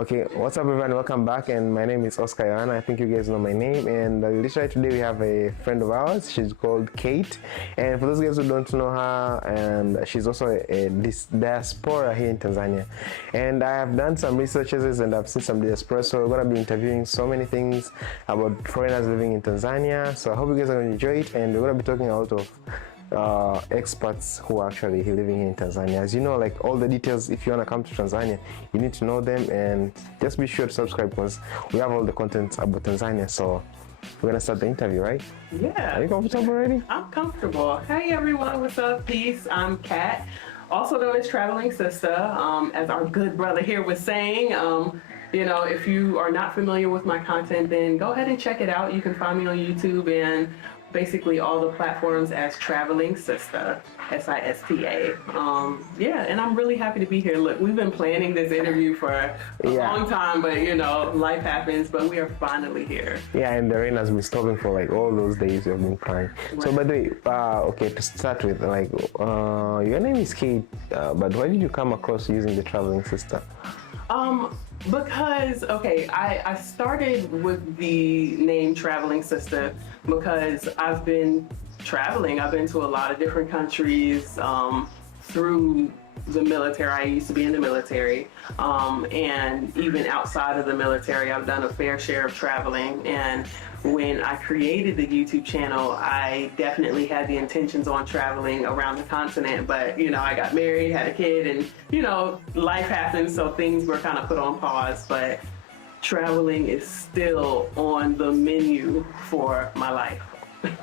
Okay, what's up everyone? Welcome back, and my name is Oscar Yohana. I think you guys know my name. And literally today we have a friend of ours. She's called Kate, and for those guys who don't know her, and she's also this diaspora here in Tanzania. And I have done some researches and I've seen some diaspora, so we're gonna be interviewing so many things about foreigners living in Tanzania. So I hope you guys are gonna enjoy it, and we're gonna be talking a lot of experts who are actually living here in Tanzania. As you know, like all the details, if you want to come to Tanzania, you need to know them, and just be sure to subscribe because we have all the content about Tanzania. So we're gonna start the interview, right? Yeah. Are you comfortable already? I'm comfortable. Hey everyone, what's up? Peace. I'm Kat, also known as Traveling Sister. As our good brother here was saying, you know, if you are not familiar with my content, then go ahead and check it out. You can find me on YouTube and basically all the platforms as Traveling Sister, Sista. Yeah, and I'm really happy to be here. Look, we've been planning this interview for a long time, but you know, life happens, but we are finally here. Yeah, and the rain has been stopping for like all those days we've been crying. Right. So by the way, okay, to start with, like, your name is Kate, but why did you come across using the Traveling Sister? Because, okay, I started with the name Traveling Sister because I've been traveling. I've been to a lot of different countries through the military. I used to be in the military, and even outside of the military, I've done a fair share of traveling. And when I created the YouTube channel, I definitely had the intentions on traveling around the continent, but you know, I got married, had a kid, and you know, life happens, so things were kind of put on pause, but traveling is still on the menu for my life.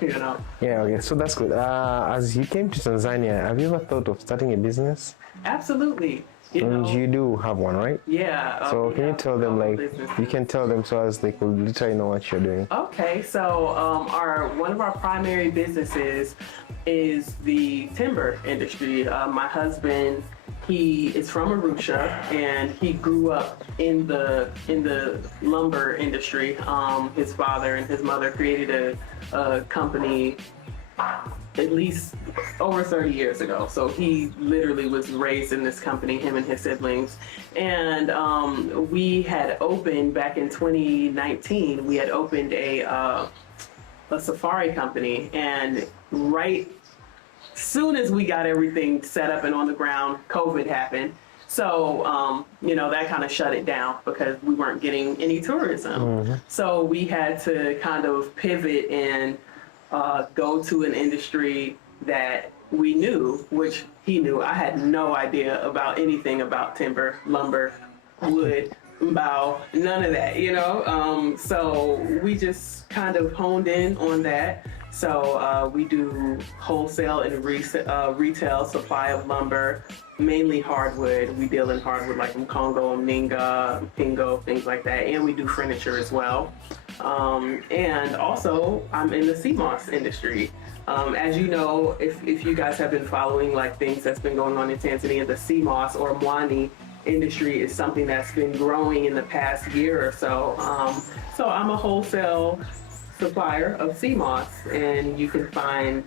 You know? Yeah, okay, so that's good. As you came to Tanzania, have you ever thought of starting a business? Absolutely. You do have one, right? Yeah. So can you tell them, like, you can tell them so as they could literally know what you're doing? Okay, so one of our primary businesses is the timber industry. My husband, he is from Arusha, and he grew up in the lumber industry. His father and his mother created a company at least over 30 years ago. So he literally was raised in this company, him and his siblings. And we had opened back in 2019, we had opened a safari company, and right soon as we got everything set up and on the ground, COVID happened. So, you know, that kind of shut it down because we weren't getting any tourism. Mm-hmm. So we had to kind of pivot and go to an industry that we knew, which he knew. I had no idea about anything about timber, lumber, wood, bow, none of that, you know? So we just kind of honed in on that. So we do wholesale and retail supply of lumber, mainly hardwood. We deal in hardwood like Mkongo, Mninga, Pingo, things like that. And we do furniture as well. And also I'm in the sea moss industry. As you know, if you guys have been following like things that's been going on in Tanzania, the sea moss or wani industry is something that's been growing in the past year or so. So I'm a wholesale supplier of sea moss, and you can find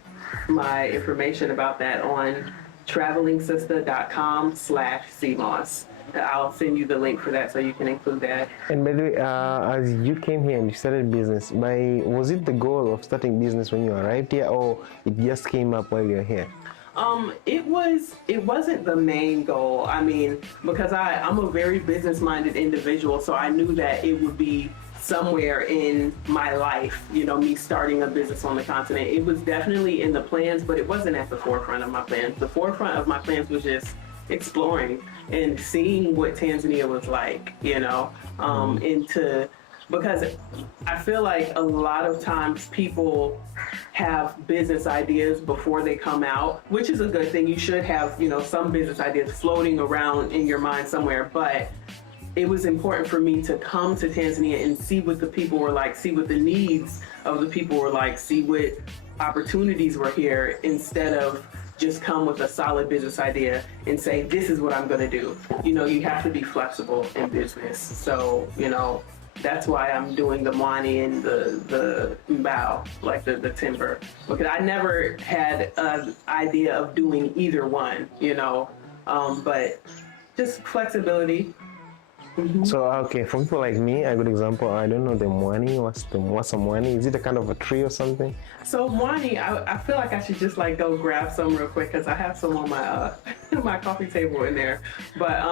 my information about that on travelingsister.com/sea moss. I'll send you the link for that so you can include that. And by the way, as you came here and you started business, was it the goal of starting business when you arrived here, or it just came up while you're here? It wasn't the main goal. I mean, because I'm a very business-minded individual, so I knew that it would be somewhere in my life, you know, me starting a business on the continent. It was definitely in the plans, but it wasn't at the forefront of my plans. The forefront of my plans was just exploring and seeing what Tanzania was like, you know, because I feel like a lot of times people have business ideas before they come out, which is a good thing. You should have, you know, some business ideas floating around in your mind somewhere, but it was important for me to come to Tanzania and see what the people were like, see what the needs of the people were like, see what opportunities were here, instead of just come with a solid business idea and say, this is what I'm gonna do. You know, you have to be flexible in business. So, you know, that's why I'm doing the wani and the bow, like the timber, because I never had an idea of doing either one, you know, but just flexibility. So okay, for people like me, a good example. I don't know the wani. What's a wani? Is it a kind of a tree or something? So wani, I feel like I should just like go grab some real quick because I have some on my my coffee table in there. But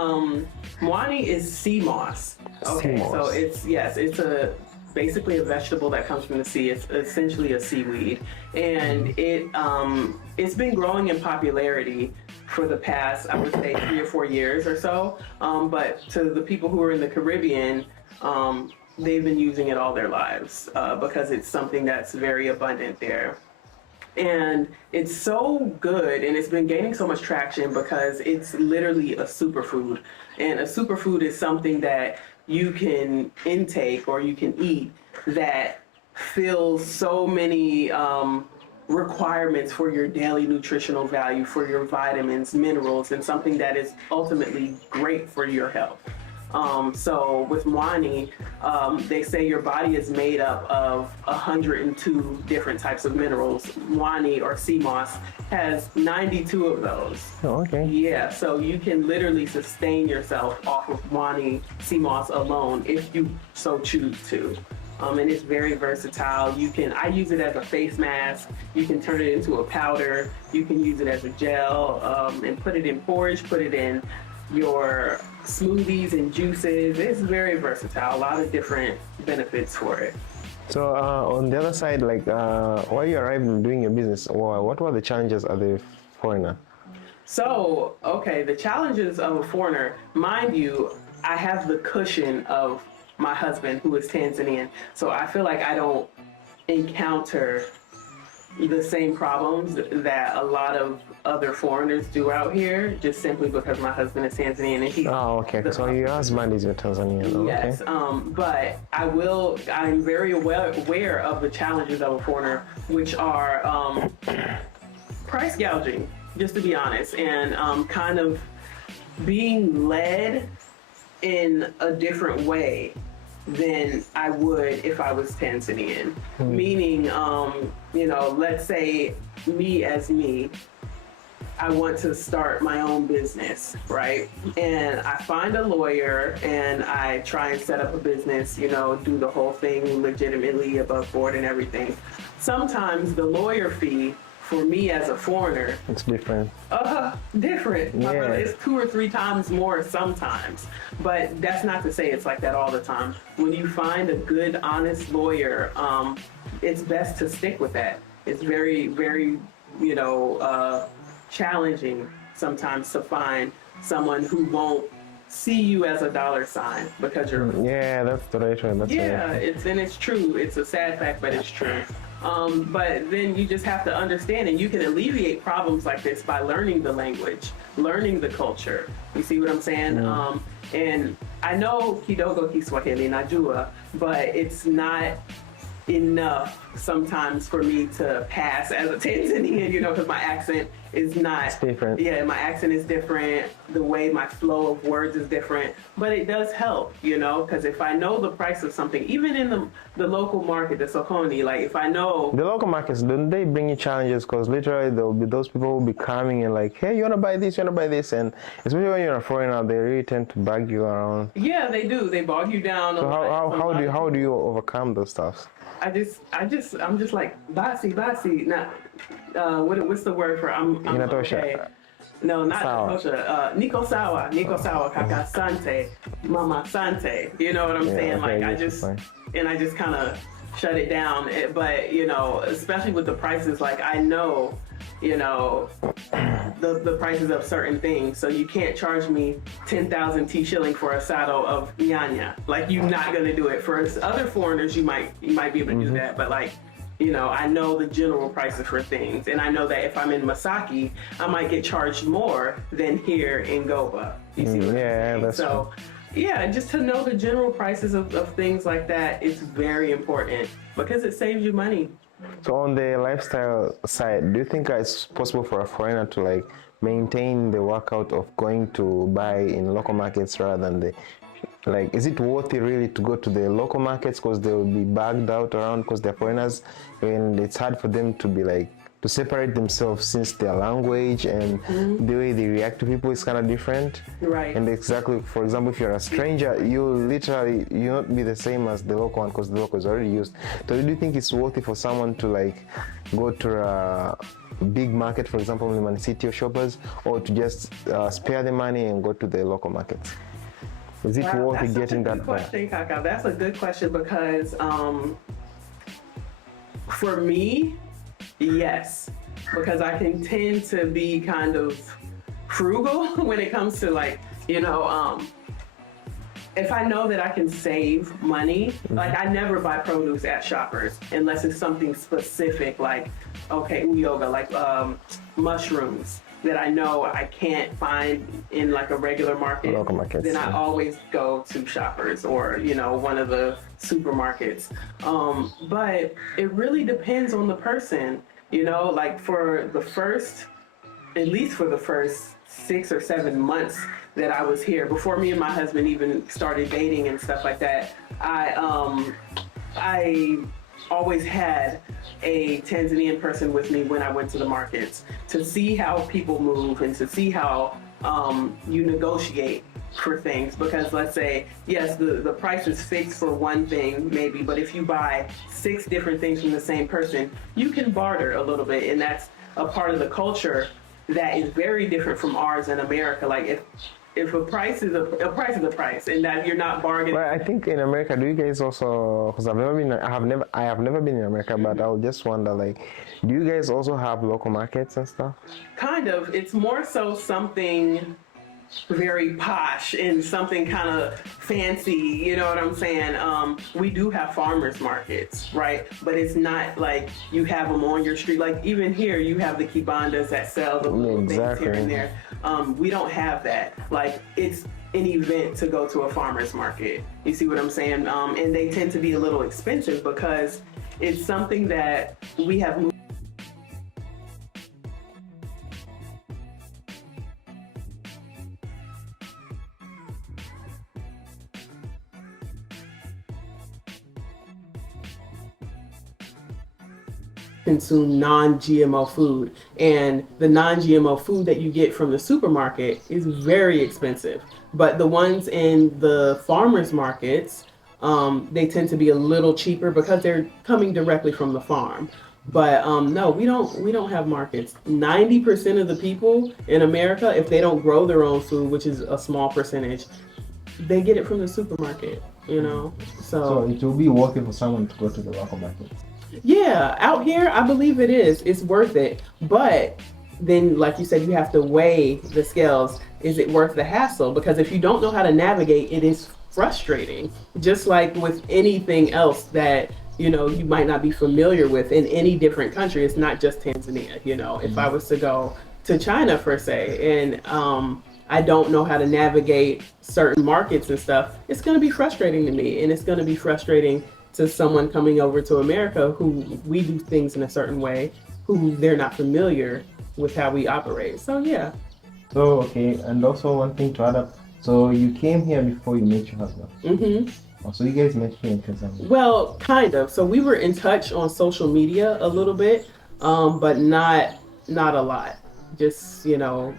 wani is sea moss. Okay, Sea moss. so it's a basically a vegetable that comes from the sea. It's essentially a seaweed, and it's been growing in popularity for the past, I would say, 3 or 4 years or so. But to the people who are in the Caribbean, they've been using it all their lives because it's something that's very abundant there. And it's so good and it's been gaining so much traction because it's literally a superfood. And a superfood is something that you can intake or you can eat that fills so many requirements for your daily nutritional value, for your vitamins, minerals, and something that is ultimately great for your health. So with wani, they say your body is made up of 102 different types of minerals. Wani or sea moss has 92 of those. Oh, okay. Yeah, so you can literally sustain yourself off of wani sea moss alone if you so choose to. And it's very versatile. I use it as a face mask. You can turn it into a powder. You can use it as a gel and put it in porridge, put it in your smoothies and juices. It's very versatile. A lot of different benefits for it. So on the other side, like while you arrived in doing your business, what were the challenges as a foreigner? So, okay, the challenges of a foreigner, mind you, I have the cushion of my husband who is Tanzanian. So I feel like I don't encounter the same problems that a lot of other foreigners do out here, just simply because my husband is Tanzanian and he's okay. So your husband is your Tanzanian. yes. Okay. But I'm very aware of the challenges of a foreigner, which are price gouging, just to be honest, and kind of being led in a different way than I would if I was Tanzanian. Meaning, let's say me as me, I want to start my own business, right? And I find a lawyer and I try and set up a business, do the whole thing legitimately above board and everything. Sometimes the lawyer fee for me as a foreigner, It's different. different. My Yeah. brother, it's 2 or 3 times more sometimes. But that's not to say it's like that all the time. When you find a good, honest lawyer, it's best to stick with that. It's very, very, challenging sometimes to find someone who won't see you as a dollar sign because you're Yeah, that's the right one. That's yeah, right. it's true. It's a sad fact, but it's true. But then you just have to understand, and you can alleviate problems like this by learning the language, learning the culture. You see what I'm saying? And I know kidogo Kiswahili najua, but it's not enough sometimes for me to pass as a Tanzanian, because my accent is not It's different. Yeah, my accent is different. The way my flow of words is different, but it does help, because if I know the price of something, even in the local market, the sokoni, like if I know The local markets, don't they bring you challenges? Because literally there will be those people who will be coming and like, hey, you wanna buy this, you wanna buy this, and especially when you're a foreigner, they really tend to bug you around. yeah, they do. They bog you down. So how do you overcome those stuffs? I'm just like basi. Now, what's the word for I'm Inatosha. okay. No, not Sawa. Natosha. Nico Sawa, Kaka Sante, Mama Sante. You know what I'm saying? okay, Like I yes, just fine. and I just kind of shut it down. But especially with the prices, like I know, the prices of certain things. So you can't charge me 10,000 T shilling for a saddle of nyanya. Like you're not gonna do it. For other foreigners, you might be able to do that. But like, I know the general prices for things, and I know that if I'm in Masaki, I might get charged more than here in Goba. You see what I'm saying? that's So. Yeah, just to know the general prices of things like that is very important because it saves you money. So on the lifestyle side, do you think it's possible for a foreigner to like maintain the workout of going to buy in local markets rather than is it worth it really to go to the local markets because they will be bagged out around because they're foreigners and it's hard for them to be like to separate themselves, since their language and the way they react to people is kind of different. Right. And exactly, for example, if you're a stranger, you not be the same as the local one, because the local is already used. So do you think it's worth it for someone to like go to a big market, for example, in the city or shoppers, or to just spare the money and go to the local markets? Is it Wow, worth it getting that far? That's a good question, Kaka. That's a good question because for me, yes, because I can tend to be kind of frugal when it comes to like, if I know that I can save money, like I never buy produce at Shoppers unless it's something specific, like, okay, yoga, like mushrooms that I know I can't find in like a regular market. Local markets, then I always go to Shoppers or, one of the supermarkets. But it really depends on the person, like at least for the first 6 or 7 months that I was here, before me and my husband even started dating and stuff like that, I always had a Tanzanian person with me when I went to the markets to see how people move and to see how you negotiate for things. Because let's say, yes, the price is fixed for one thing maybe, but if you buy 6 different things from the same person, you can barter a little bit, and that's a part of the culture that is very different from ours in America. Like if a price is a price is a price, and that you're not bargaining. But I think in America, do you guys also? Because I have never been in America, but I'll just wonder, like, do you guys also have local markets and stuff? Kind of. It's more so something very posh and something kind of fancy, you know what I'm saying? We do have farmers markets, right? But it's not like you have them on your street. Like even here, you have the kibandas that sell the little things here and there. We don't have that. Like it's an event to go to a farmers market. You see what I'm saying? And they tend to be a little expensive because it's something that we have moved consume non-GMO food, and the non-GMO food that you get from the supermarket is very expensive, but the ones in the farmers markets, they tend to be a little cheaper because they're coming directly from the farm. But no, we don't have markets. 90% of the people in America, if they don't grow their own food, which is a small percentage, they get it from the supermarket, So it will be worth it for someone to go to the local market. Yeah, out here, I believe it is. It's worth it. But then, like you said, you have to weigh the scales. Is it worth the hassle? Because if you don't know how to navigate, it is frustrating. Just like with anything else that, you might not be familiar with in any different country. It's not just Tanzania. If I was to go to China, per se, and I don't know how to navigate certain markets and stuff, it's going to be frustrating to me. And it's going to be frustrating to someone coming over to America who we do things in a certain way, who they're not familiar with how we operate. So yeah. So okay, and also one thing to add up. So you came here before you met your husband. Mm-hmm. Oh, so you guys met here in Tanzania. Well, kind of. So we were in touch on social media a little bit, but not a lot. Just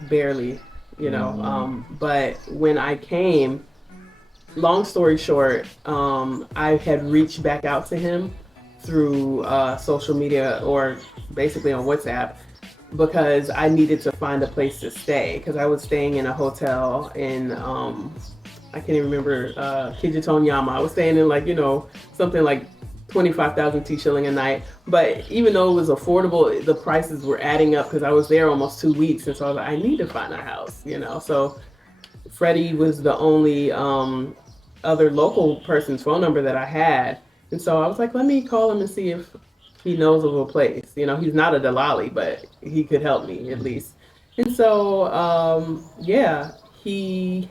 barely. But when I came, long story short, I had reached back out to him through social media, or basically on WhatsApp, because I needed to find a place to stay, because I was staying in a hotel in I can't even remember, Kijitonyama. I was staying in something like 25,000 T shilling a night. But even though it was affordable, the prices were adding up because I was there almost 2 weeks, and so I was like, I need to find a house, So Freddie was the only other local person's phone number that I had. And so I was like, let me call him and see if he knows of a place. He's not a Dalali, but he could help me at least. And so, he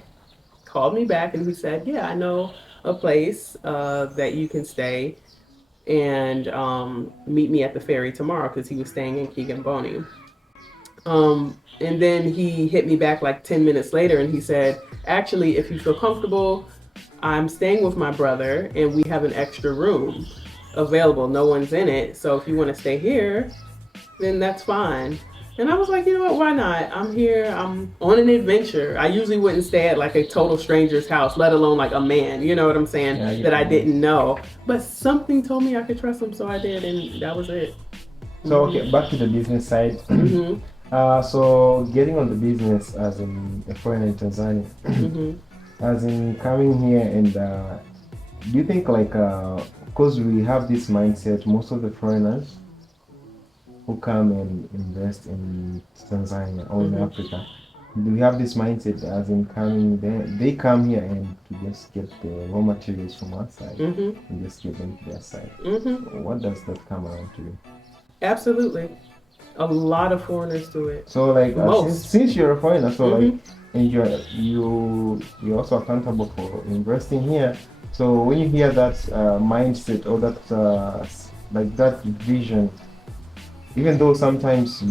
called me back and he said, yeah, I know a place that you can stay and meet me at the ferry tomorrow, because he was staying in Kigamboni. And then he hit me back like 10 minutes later and he said, actually, if you feel comfortable, I'm staying with my brother and we have an extra room available. No one's in it. So if you want to stay here, then that's fine. And I was like, you know what, why not? I'm here, I'm on an adventure. I usually wouldn't stay at like a total stranger's house, let alone like a man, you know what I'm saying, Yeah, that I didn't know. But something told me I could trust him, so I did, and that was it. So okay, back to the business side. Mm-hmm. So getting on the business as in a foreigner in Tanzania, Mm-hmm. as in coming here and do you think like because we have this mindset, most of the foreigners who come and invest in Tanzania or in Africa, we have this mindset as in coming they come here and to just get the raw materials from our side Mm-hmm. and just get them to their side. Mm-hmm. What does that come around to you? Absolutely. A lot of foreigners do it. So like Most. since you're a foreigner, so like and you're also accountable for investing here. So when you hear that mindset or that like that vision, even though sometimes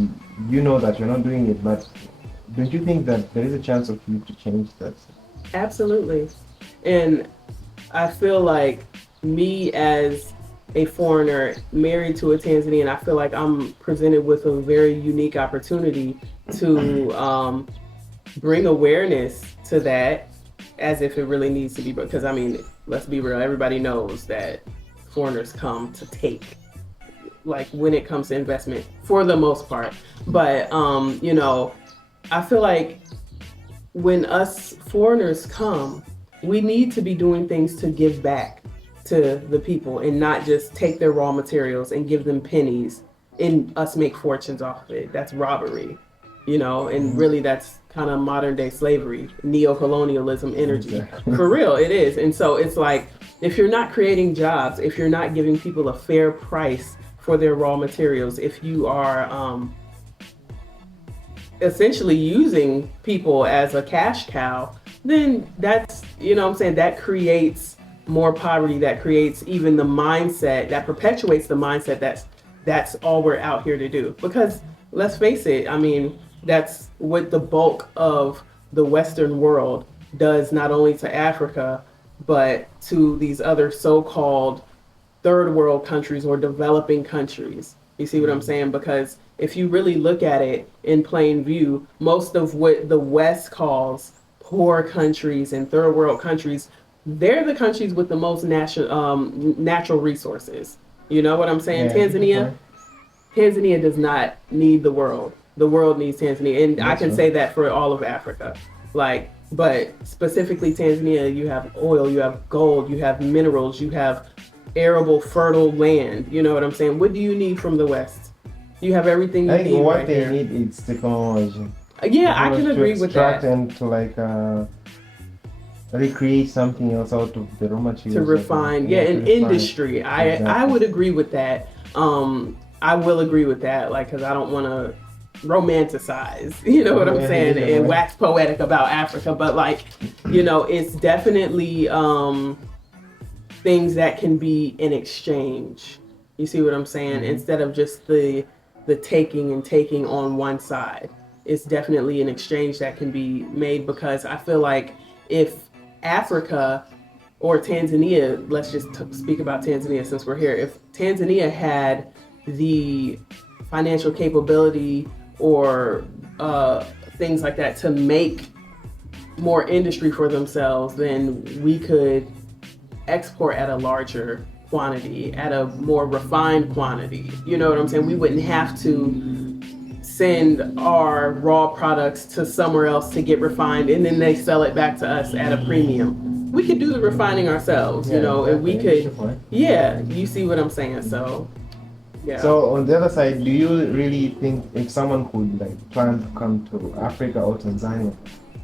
you know that you're not doing it, but don't you think that there is a chance of you to change that? Absolutely. And I feel like me as a foreigner married to a Tanzanian, I feel like I'm presented with a very unique opportunity to bring awareness to that as if it really needs to be. Because I mean, let's be real, everybody knows that foreigners come to take, like when it comes to investment for the most part. But you know, I feel like when us foreigners come, we need to be doing things to give back to the people and not just take their raw materials and give them pennies and us make fortunes off of it. That's robbery, you know, and really that's kind of modern day slavery, neo-colonialism energy. Exactly. For real, it is. And so it's like, if you're not creating jobs, if you're not giving people a fair price for their raw materials, if you are essentially using people as a cash cow, then that's, you know what I'm saying, that creates more poverty, that creates even the mindset, that perpetuates the mindset that's all we're out here to do. Because let's face it, I mean, that's what the bulk of the Western world does, not only to Africa, but to these other so-called third world countries or developing countries. You see what I'm saying? Because if you really look at it in plain view, most of what the West calls poor countries and third world countries, they're the countries with the most natural resources. You know what I'm saying? Yeah, Tanzania does not need the world. The world needs Tanzania. And I can right. say that for all of Africa. Like, but specifically Tanzania, you have oil, you have gold, you have minerals, you have arable, fertile land. You know what I'm saying? What do you need from the West? You have everything you I think need what right they there. need is technology. Yeah, I can agree to with extract that. and to like recreate something else out of the raw materials. To refine, yeah, to an refine. industry. I Exactly. would agree with that. I will agree with that, like, because I don't want to romanticize, you know what I'm Yeah, saying, yeah, and right. wax poetic about Africa, but like, you know, it's definitely things that can be in exchange. You see what I'm saying? Instead of just the taking and taking on one side, it's definitely an exchange that can be made, because I feel like if Africa or Tanzania, let's just speak about Tanzania since we're here. If Tanzania had the financial capability or things like that to make more industry for themselves, then we could export at a larger quantity, at a more refined quantity. You know what I'm saying? We wouldn't have to send our raw products to somewhere else to get refined and then they sell it back to us at a premium. We could do the refining ourselves, you know, and we exactly. could, yeah, you see what I'm saying? So, yeah. So on the other side, do you really think if someone could like plan to come to Africa or Tanzania,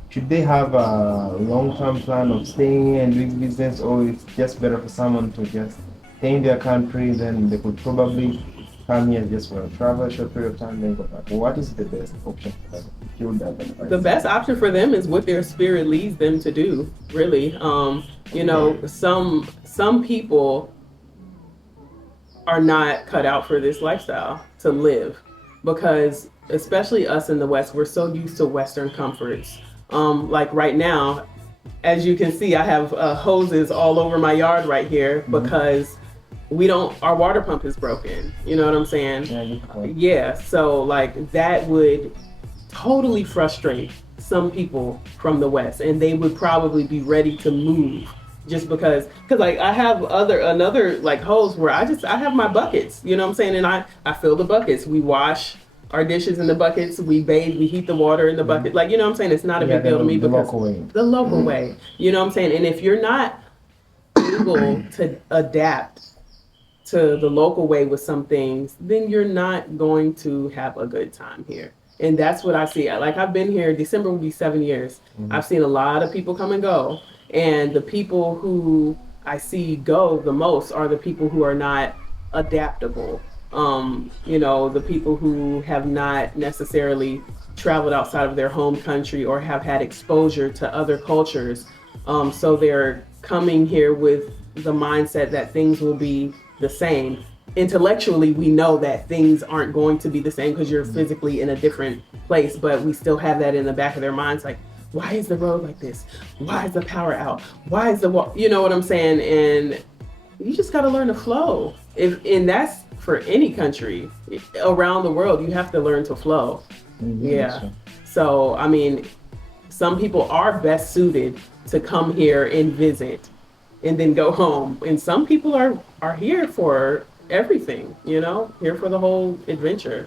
should they have a long-term plan of staying here and doing business, or it's just better for someone to just stay in their country, then they could probably come here just for a travel, short period of time, then go back? What is the best option for them? If you would have advice? The best option for them is what their spirit leads them to do, really. You know, some people are not cut out for this lifestyle to live, because especially us in the West, we're so used to Western comforts. Like right now, as you can see, I have hoses all over my yard right here because our water pump is broken. You know what I'm saying? Yeah, good point. Yeah, so like that would totally frustrate some people from the West, and they would probably be ready to move just because like I have another like hose where I have my buckets, you know what I'm saying, and I fill the buckets. We wash our dishes in the buckets, we bathe, we heat the water in the bucket, like, you know what I'm saying. It's not a big deal to me the because local way. the local way, you know what I'm saying. And if you're not able to adapt to the local way with some things, then you're not going to have a good time here. And that's what I see. Like, I've been here, December will be 7 years. I've seen a lot of people come and go. And the people who I see go the most are the people who are not adaptable. You know, the people who have not necessarily traveled outside of their home country or have had exposure to other cultures. So they're coming here with the mindset that things will be the same. Intellectually, we know that things aren't going to be the same because you're physically in a different place, but we still have that in the back of their minds, like, why is the road like this? Why is the power out? Why is you know what I'm saying? And you just got to learn to flow. And that's for any country around the world. You have to learn to flow. Yeah. So, I mean, some people are best suited to come here and visit and then go home. And some people are here for everything, you know, here for the whole adventure.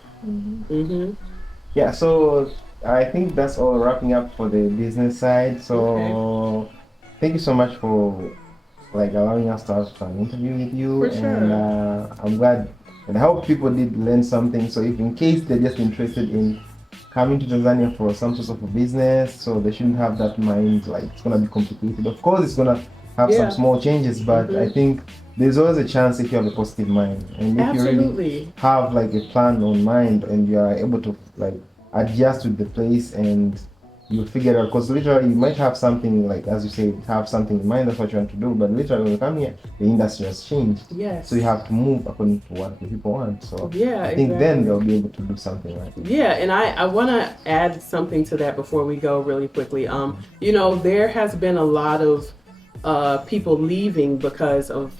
Yeah, so I think that's all wrapping up for the business side. So thank you so much for like allowing us to have an interview with you. For sure. And I'm glad, and I hope people did learn something. So if in case they're just interested in coming to Tanzania for some sort of a business, so they shouldn't have that mind like it's gonna be complicated. Of course, it's gonna have some small changes, but I think there's always a chance if you have a positive mind, and if you really have like a plan on mind, and you are able to like adjust with the place, and you figure it out. Because literally, you might have something like, as you say, have something in mind, that's what you want to do, but literally when you come here, the industry has changed. Yes. So you have to move according to what the people want. So yeah, I think then they'll be able to do something right. Yeah, and I want to add something to that before we go really quickly. You know, there has been a lot of people leaving because of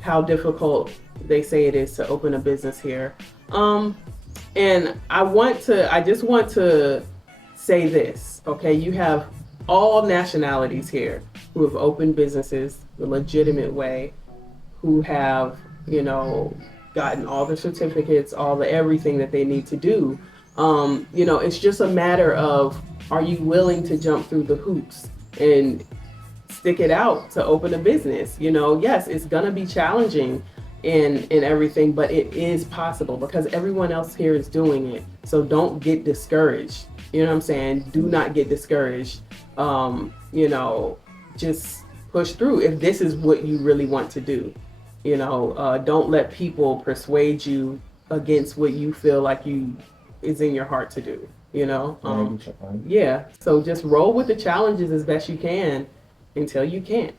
how difficult they say it is to open a business here. And I just want to say this, okay? You have all nationalities here who have opened businesses the legitimate way, who have, you know, gotten all the certificates, all the everything that they need to do. You know, it's just a matter of, are you willing to jump through the hoops and stick it out to open a business? You know, yes, it's gonna be challenging in everything, but it is possible because everyone else here is doing it. So don't get discouraged. You know what I'm saying? Do not get discouraged. You know, just push through if this is what you really want to do. You know, don't let people persuade you against what you feel like is in your heart to do. You know, yeah. So just roll with the challenges as best you can until you can't.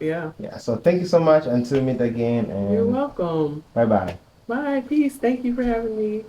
Yeah. So thank you so much. Until we meet again. And you're welcome. Bye bye. Bye. Peace. Thank you for having me.